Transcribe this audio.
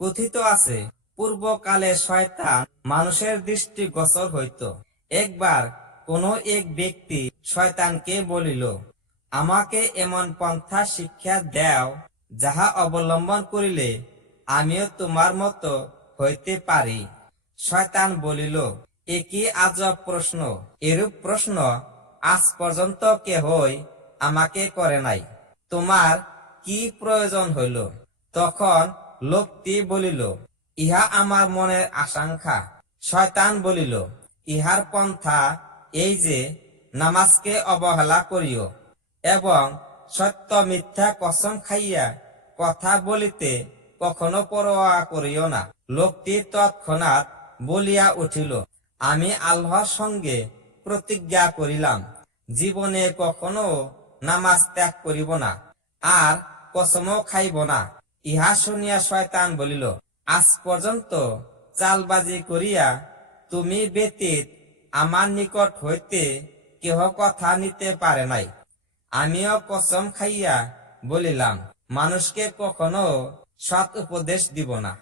কথিত আছে, পূর্বকালে শয়তান মানুষের দৃষ্টি গোচর হইত। একবার কোন এক ব্যক্তি শয়তানকে বলিল, আমাকে এমন পন্থা শিক্ষা দাও যাহা অবলম্বন করিলে আমিও তোমার মতো হইতে পারি। শয়তান বলিল, এ কি আজব প্রশ্ন? এরূপ প্রশ্ন আজ পর্যন্ত কেহই আমাকে করে নাই। তোমার কি প্রয়োজন হইল? তখন লোকটি বলিল, ইহা আমার মনের আকাঙ্ক্ষা শয়তান বলিল, ইহার পন্থা এই যে, নামাজকে অবহেলা করিও এবং সত্য মিথ্যা কসম খাইয়া কথা বলিতে কখনো পরোয়া করিও না। লোকটি তৎক্ষণাৎ বলিয়া উঠিল, আমি আল্লাহর সঙ্গে প্রতিজ্ঞা করিলাম, জীবনে কখনো নামাজ ত্যাগ করিব না, আর কসমও খাইব না। ইহা শুনিয়া শয়তান বলিল, আজ পর্যন্ত চালবাজি করিয়া তুমি ব্যতীত আমার নিকট হইতে কেহ কথা নিতে পারে নাই। আমিও কসম খাইয়া বলিলাম, মানুষকে কখনো সৎ উপদেশ দিব না।